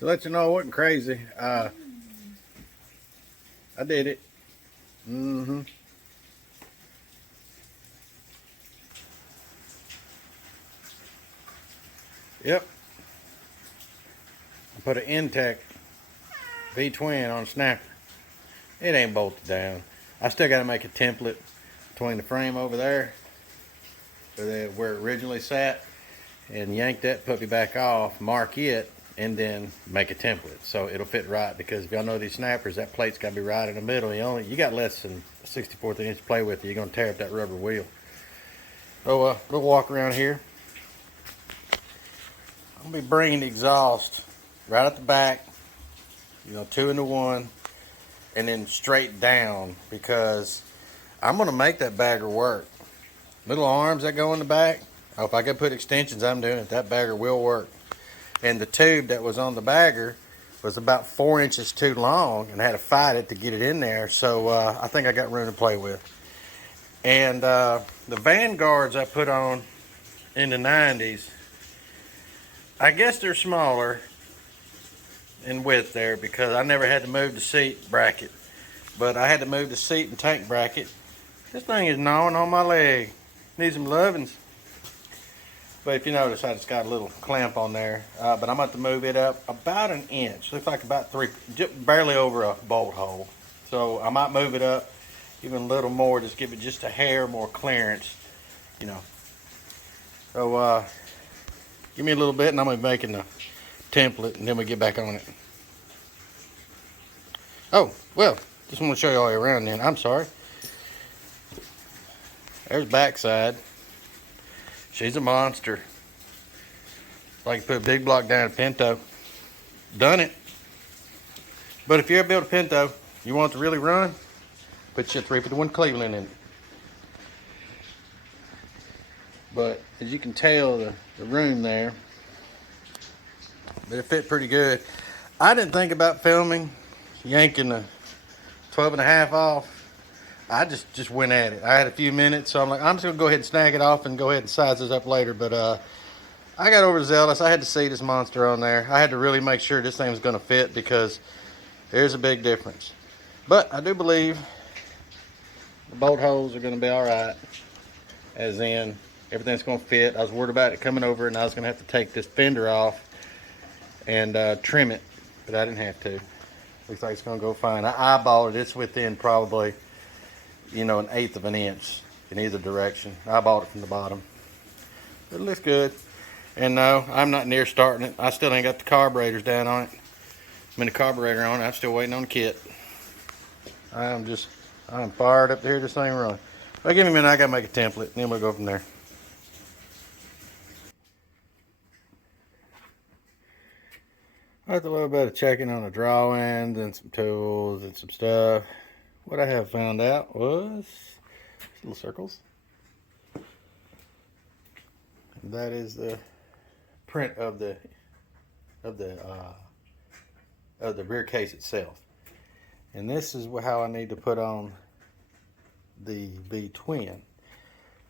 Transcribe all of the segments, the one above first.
So let you know it wasn't crazy. I did it. Yep. I put an Intek V-twin on a snapper. It ain't bolted down. I still got to make a template between the frame over there, so that where it originally sat, and yank that puppy back off, mark it, and then make a template so it'll fit right. Because if y'all know these snappers, that plate's got to be right in the middle. You got less than 1/64 inch to play with, you're gonna tear up that rubber wheel. So we'll walk around here. I'm gonna be bringing the exhaust right at the back, 2 into 1, and then straight down, because I'm gonna make that bagger work. Little arms that go in the back, if I could put extensions, I'm doing it. That bagger will work. And the tube that was on the bagger was about 4 inches too long, and I had to fight it to get it in there. So I think I got room to play with. And the Vanguards I put on in the 90s, I guess they're smaller in width there, because I never had to move the seat bracket. But I had to move the seat and tank bracket. This thing is gnawing on my leg. Needs some lovings. But if you notice, I just got a little clamp on there. But I'm about to move it up about an inch. Looks like about barely over a bolt hole. So I might move it up even a little more, just give it just a hair more clearance, So give me a little bit, and I'm gonna be making the template, and then we get back on it. Oh, well, just want to show you all the way around then. I'm sorry. There's backside. She's a monster. Like, put a big block down a Pinto. Done it. But if you ever build a Pinto, you want it to really run, put your 351 Cleveland in it. But as you can tell, the room there, but it fit pretty good. I didn't think about filming, yanking the 12.5 off. I just went at it. I had a few minutes, so I'm like, I'm just gonna go ahead and snag it off and go ahead and size this up later. But I got overzealous. I had to see this monster on there. I had to really make sure this thing was gonna fit, because there's a big difference. But I do believe the bolt holes are gonna be all right, as in everything's gonna fit. I was worried about it coming over, and I was gonna have to take this fender off and trim it, but I didn't have to. Looks like it's gonna go fine. I eyeballed it. It's within probably, an 1/8 of an inch in either direction. I bought it from the bottom. It looks good. And no, I'm not near starting it. I still ain't got the carburetors down on it. The carburetor on it. I'm still waiting on the kit. I'm fired up to hear this thing run. But give me a minute, I gotta make a template, and then we'll go from there. After a little bit of checking on the drawings and some tools and some stuff, what I have found out was little circles. That is the print of the rear case itself, and this is how I need to put on the V-twin.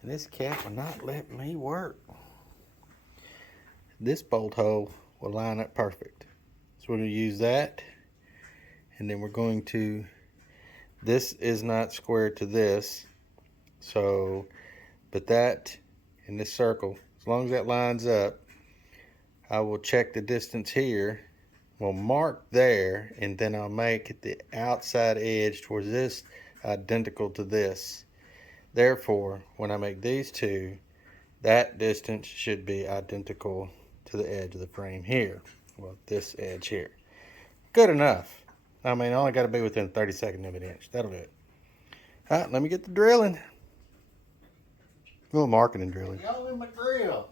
And this cat will not let me work. This bolt hole will line up perfect, so we're going to use that, and then we're going to. This is not square to this, so, but that in this circle, as long as that lines up, I will check the distance here. We'll mark there, and then I'll make the outside edge towards this identical to this. Therefore, when I make these two, that distance should be identical to the edge of the frame here. Well, this edge here. Good enough. I mean, I only got to be within 32nd of an inch. That'll do it. All right, let me get the drilling. A little marketing drilling. Y'all in my drill.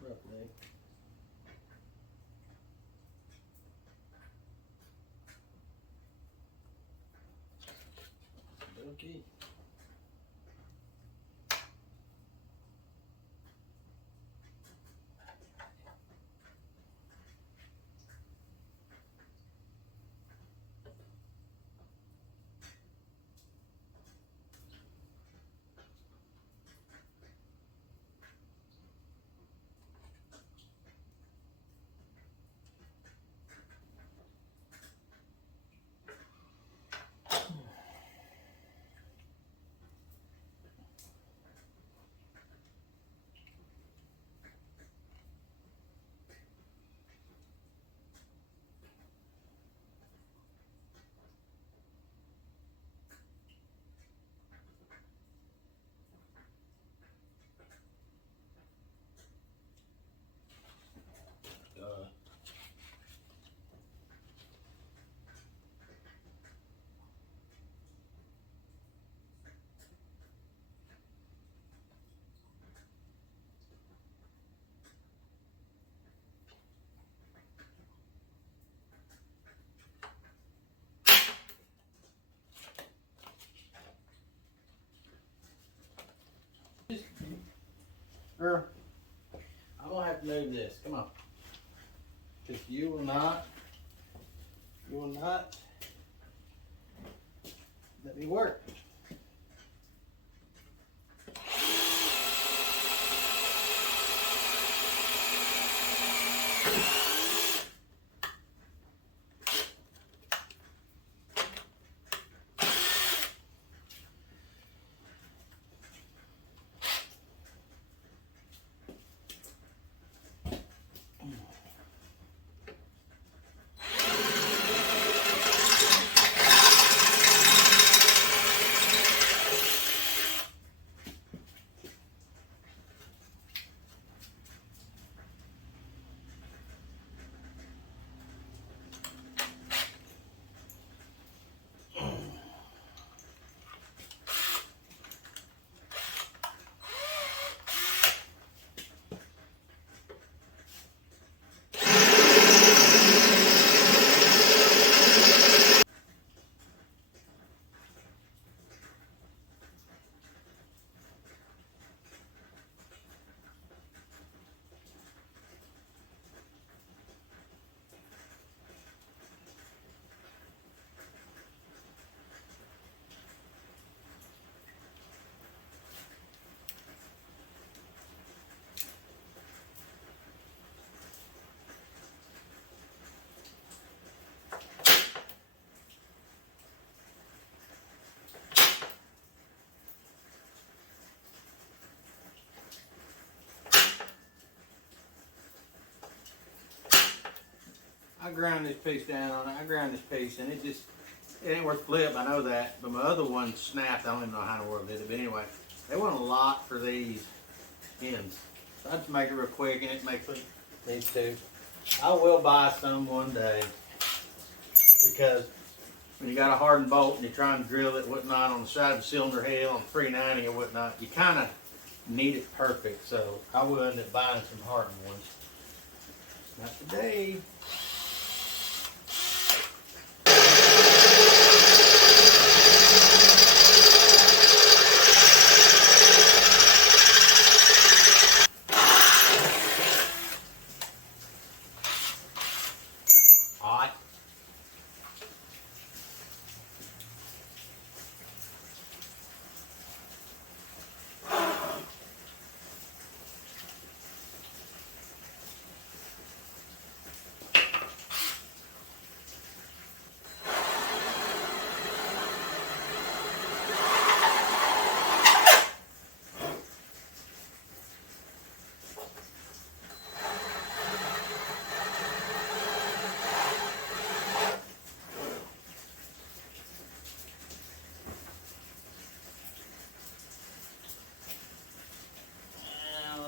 Roughly. Okay. Girl, I'm gonna have to move this. Come on. Because you will not let me work. I ground this piece down on it. I ground this piece and it ain't worth flip, I know that. But my other one snapped. I don't even know how in the world it did it. But anyway, they want a lot for these ends. So I just make it real quick and it makes these two. I will buy some one day because when you got a hardened bolt and you're trying to drill it whatnot on the side of the cylinder head on 390 or whatnot, you kind of need it perfect. So I will end up buying some hardened ones. Not today.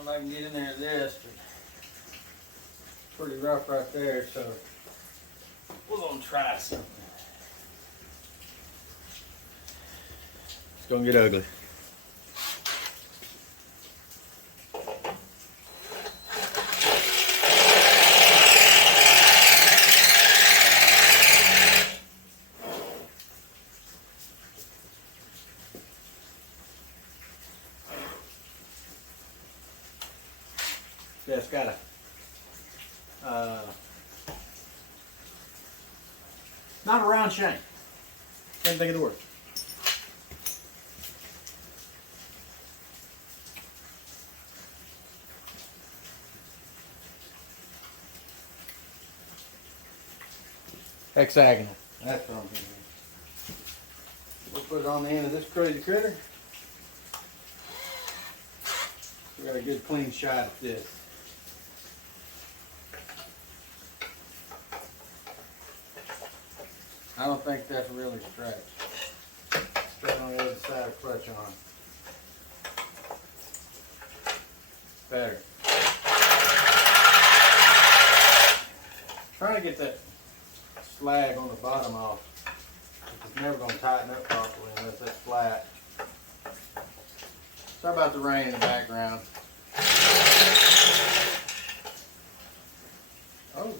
I can get in there with this, but it's pretty rough right there, so we're gonna try something. It's gonna get ugly. Yeah, it's got a, not a round shank. Can't think of the word. Hexagonal. That's what I'm thinking. We'll put it on the end of this crazy critter. We got a good clean shot at this. I don't think that's really stretched. Straight on the other side of clutch on. Better. Trying to get that slag on the bottom off. It's never going to tighten up properly unless it's flat. Sorry about the rain in the background. Oh.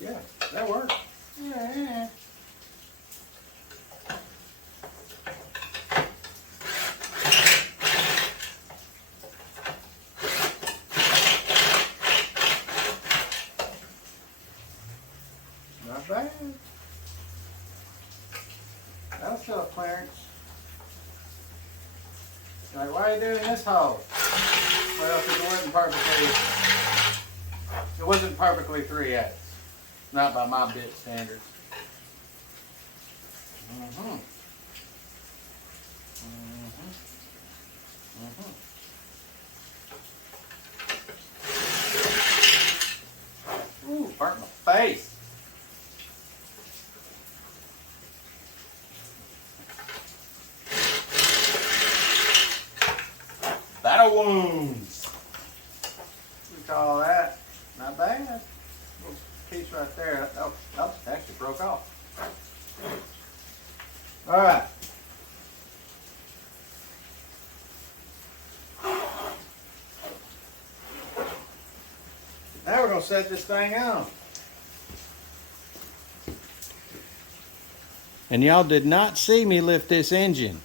Yeah, that worked. Yeah. That'll show up clearance. Like, why are you doing this hole? Well, because it wasn't perfectly 3/8. Not by my bit standards. Mm-hmm. Mm-hmm. Mm-hmm. Ooh, burnt my face. Battle wounds. We call that. Not bad. Little piece right there. Oh, actually broke off. All right. Now we're going to set this thing on. And y'all did not see me lift this engine.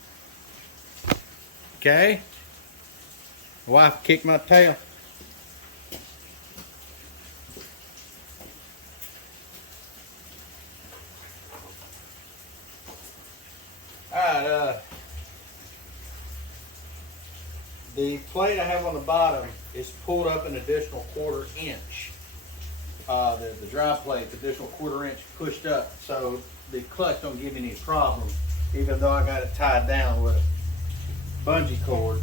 Okay? My wife kicked my tail. Alright, the plate I have on the bottom is pulled up an additional 1/4 inch. The dry plate, the additional 1/4 inch pushed up, so the clutch don't give me any problem, even though I got it tied down with a bungee cord.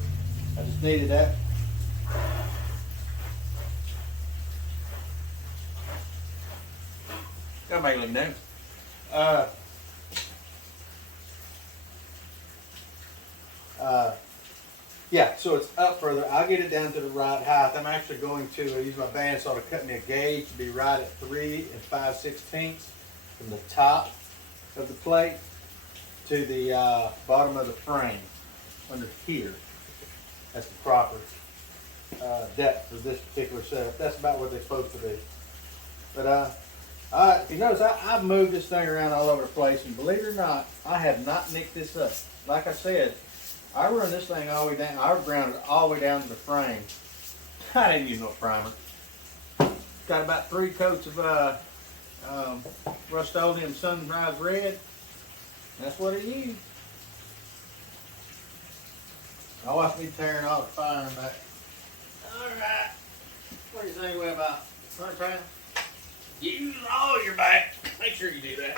I just needed that. Gotta make it look new. Yeah, so it's up further. I'll get it down to the right height. I'm actually going to use my bandsaw to cut me a gauge to be right at 3 5/16 from the top of the plate to the bottom of the frame under here. That's the proper depth for this particular setup. That's about what they're supposed to be. But if you notice, I've moved this thing around all over the place, and believe it or not, I have not nicked this up. Like I said, I run this thing all the way down. I ground it all the way down to the frame. I didn't use no primer. Got about 3 coats of Rust-Oleum Sunrise Red. That's what I used. I watched me tearing all the firing back. Alright. What do you think weigh about 100 pounds? Use all your back. Make sure you do that.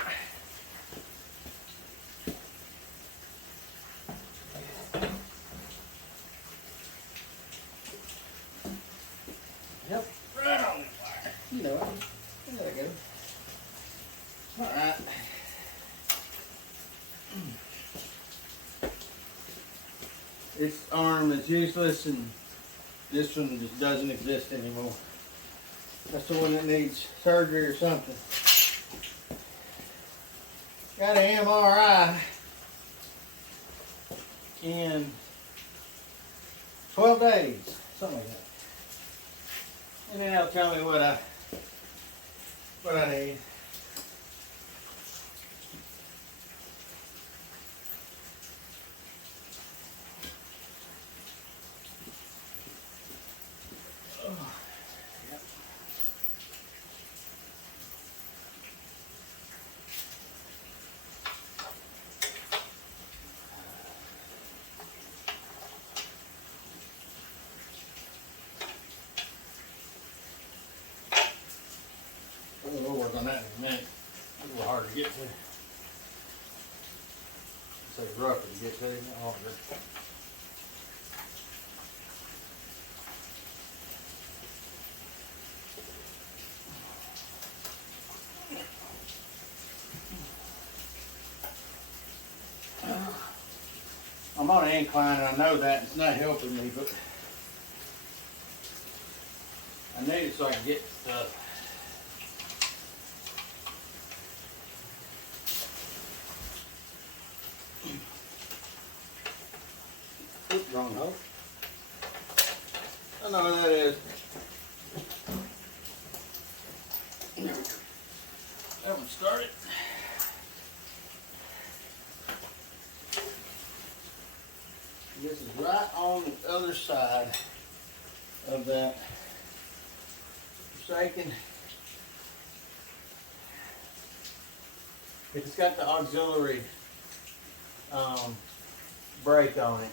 Yep, right on the wire. You know it. There we go. Alright. This arm is useless, and this one just doesn't exist anymore. That's the one that needs surgery or something. Got an MRI in 12 days, something like that. And then they'll tell me what I need. We'll work on that in a minute. It's a little harder to get to. It's like rougher to get to, not harder. I'm on an incline, and I know that it's not helping me, but I need it so I can get stuff. Oops, wrong hole. I know where that is. There we go. That one started. This is right on the other side of that forsaken if it's got the auxiliary brake on it,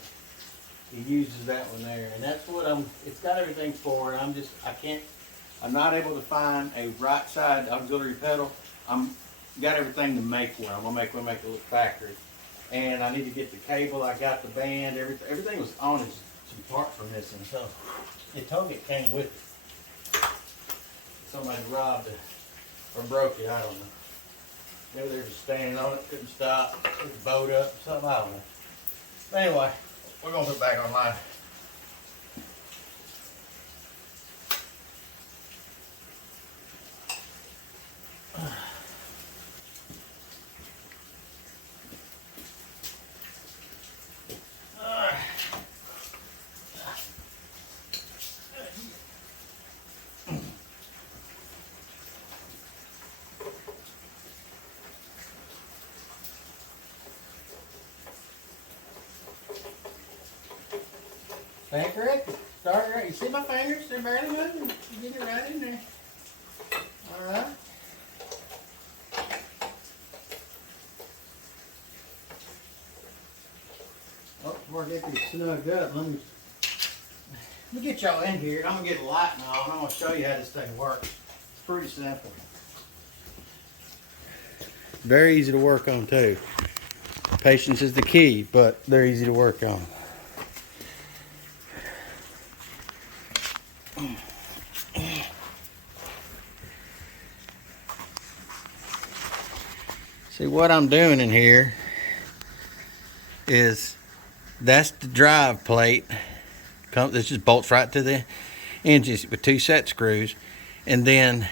it uses that one there, and that's what it's got everything for. And I'm not able to find a right side auxiliary pedal. Got everything to make one. I'm gonna make it look factory. And I need to get the cable. I got the band. Everything was on it. Some parts were missing. So they told me it came with it. Somebody robbed it or broke it. I don't know. Maybe they were just standing on it, couldn't stop, put the boat up, something. I don't know. But anyway, we're gonna put it back online. Stand corrected. Start right. You see my fingers? They're barely moving. You get it right in there. All right. Oh, before I get these snugged up, let me get y'all in here. I'm gonna get a light and all, and I'm gonna show you how this thing works. It's pretty simple. Very easy to work on too. Patience is the key, but they're easy to work on. See, what I'm doing in here is that's the drive plate. This just bolts right to the engine with 2 set screws. And then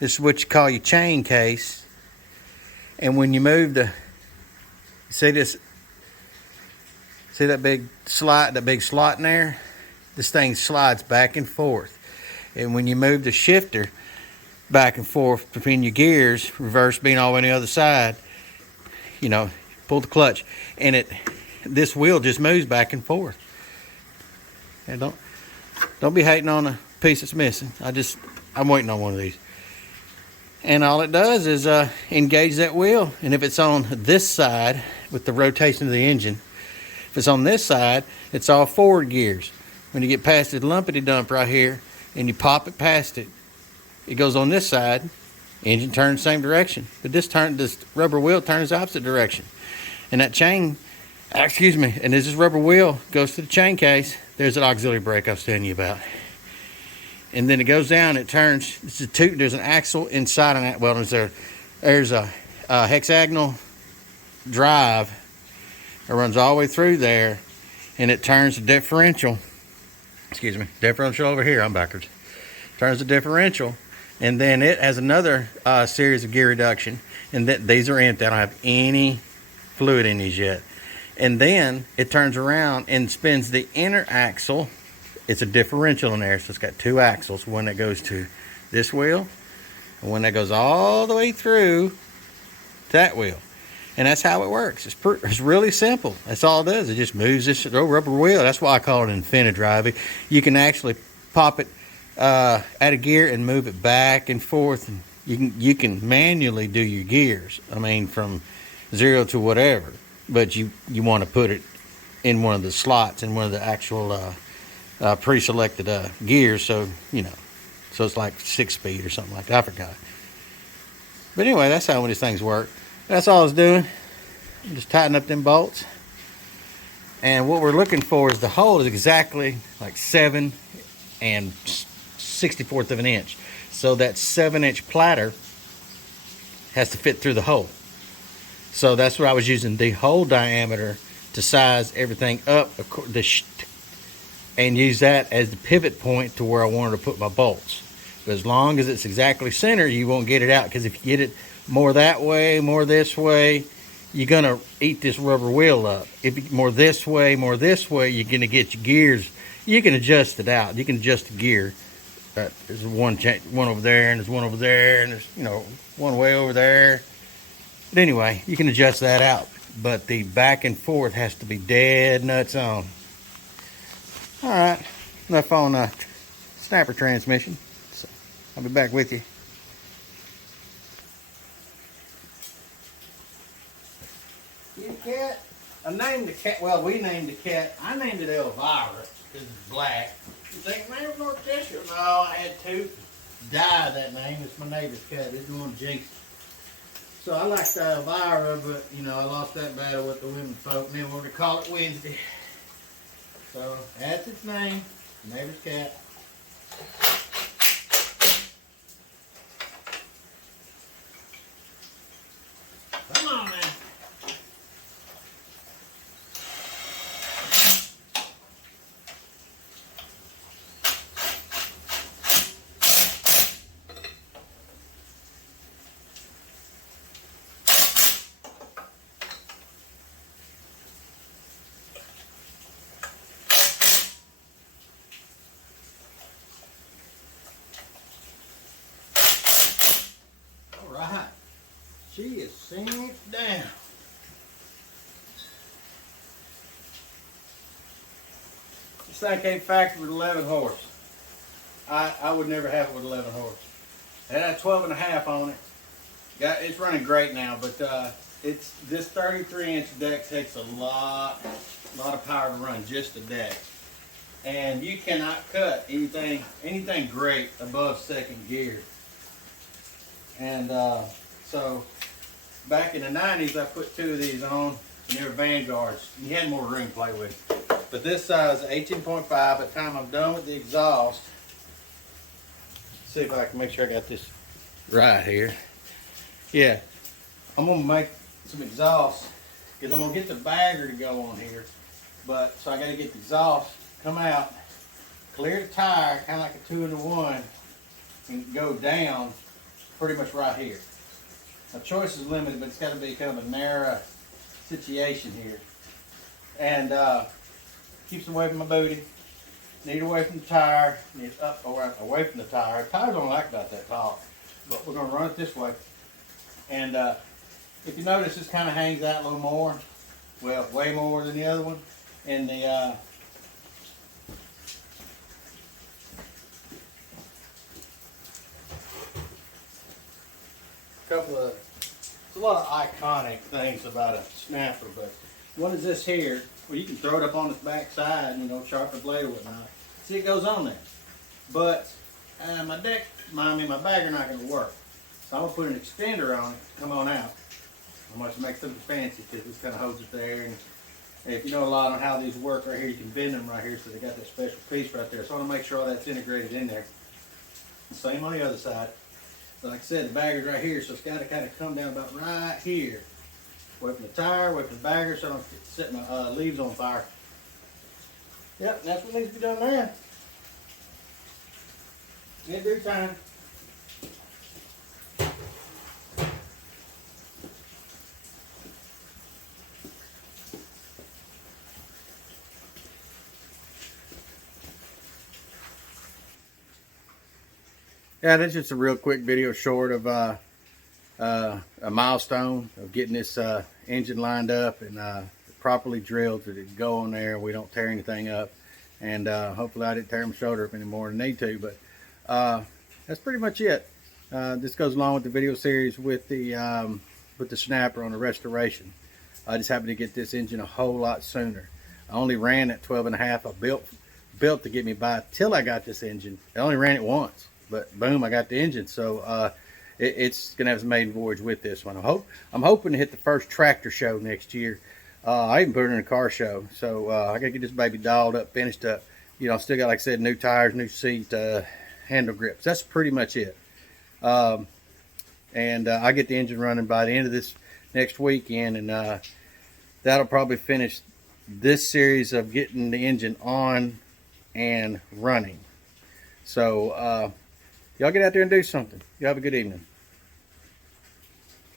this is what you call your chain case. And when you move see that big slot in there? This thing slides back and forth. And when you move the shifter back and forth between your gears, reverse being all the way on the other side, you know, pull the clutch, and this wheel just moves back and forth. And don't be hating on a piece that's missing. I'm waiting on one of these. And all it does is engage that wheel, and if it's on this side with the rotation of the engine, if it's on this side, it's all forward gears. When you get past the lumpity dump right here and you pop it past it, it goes on this side, engine turns the same direction. But this rubber wheel turns the opposite direction. And that chain, and as this rubber wheel goes to the chain case, there's an auxiliary brake I was telling you about. And then it goes down, it turns, there's an axle inside of that. Well, there's a hexagonal drive that runs all the way through there, and it turns the differential. Differential over here, I'm backwards. Turns the differential, and then it has another series of gear reduction, and these are empty. I don't have any fluid in these yet. And then it turns around and spins the inner axle. It's a differential in there, so it's got 2 axles, one that goes to this wheel and one that goes all the way through to that wheel. And that's how it works. It's really simple. That's all it does. It just moves this rubber wheel. That's why I call it InfiniDrive. You can actually pop it out of gear and move it back and forth. And you can manually do your gears. I mean, from 0 to whatever. But you want to put it in one of the slots, in one of the actual pre-selected gears. So, so it's like 6-speed or something like that. I forgot. But anyway, that's how these things work. That's all I was doing. I'm just tightening up them bolts. And what we're looking for is the hole is exactly like 7 64ths of an inch. So that 7-inch platter has to fit through the hole. So that's what I was using, the hole diameter to size everything up and use that as the pivot point to where I wanted to put my bolts. But as long as it's exactly centered, you won't get it out, because if you get it more that way, more this way, you're gonna eat this rubber wheel up. If you more this way, you're gonna get your gears. You can adjust it out. You can adjust the gear. There's one over there, and there's one over there, and there's one way over there. But anyway, you can adjust that out. But the back and forth has to be dead nuts on. All right, enough on snapper transmission. So I'll be back with you. See the cat? I named the cat, well, we named the cat, I named it Elvira because it's black. You think, man, it's Morticia? No, I had to die that name. It's my neighbor's cat. It's the one Jinx. So I liked Elvira, but, you know, I lost that battle with the women folk, and then we're going to call it Wednesday. So that's its name, neighbor's cat. Come on, man. Right. She is sink down. This thing came factory with 11 horse. I would never have it with 11 horse. It had 12 and a half on it. It's running great now, but it's this 33-inch deck takes a lot of power to run just the deck. And you cannot cut anything great above second gear. And so back in the 90s, I put 2 of these on, and they were Vanguards. You had more room to play with. But this size, 18.5, by the time I'm done with the exhaust, see if I can make sure I got this right here. Yeah, I'm gonna make some exhaust, because I'm gonna get the bagger to go on here. But, so I gotta get the exhaust, come out, clear the tire, kind of like a 2-in-1, and go down pretty much right here. Now choice is limited, but it's got to be kind of a narrow situation here. And keeps away from my booty, need away from the tire, need up or away from the tire. The tires don't like about that tall, but we're going to run it this way. And if you notice, this kind of hangs out a little more, well, way more than the other one. And the there's a lot of iconic things about a snapper, but one is this here, where you can throw it up on its back side and, you know, sharpen the blade or whatnot. See, it goes on there. But my bagger not going to work. So I'm going to put an extender on it, come on out. I'm going to make something fancy because this kind of holds it there. And if you know a lot on how these work right here, you can bend them right here so they got that special piece right there. So I want to make sure all that's integrated in there. Same on the other side. So like I said, the bagger's right here, so it's got to kind of come down about right here. Away from the tire, away from the bagger, so I don't set my leaves on fire. Yep, that's what needs to be done there. In due time. Yeah, that's just a real quick video short of a milestone of getting this engine lined up and properly drilled so that it can go on there and we don't tear anything up. And hopefully I didn't tear my shoulder up any more than I need to. But that's pretty much it. This goes along with the video series with the snapper on the restoration. I just happened to get this engine a whole lot sooner. I only ran at 12 and a half. I built to get me by till I got this engine. I only ran it once. But boom, I got the engine, so it's gonna have some maiden voyage with this one. I'm hoping to hit the first tractor show next year. I even put it in a car show, so I gotta get this baby dialed up, finished up. You know, still got, like I said, new tires, new seat, handle grips. That's pretty much it. And I get the engine running by the end of this next weekend, and that'll probably finish this series of getting the engine on and running. So y'all get out there and do something. You have a good evening.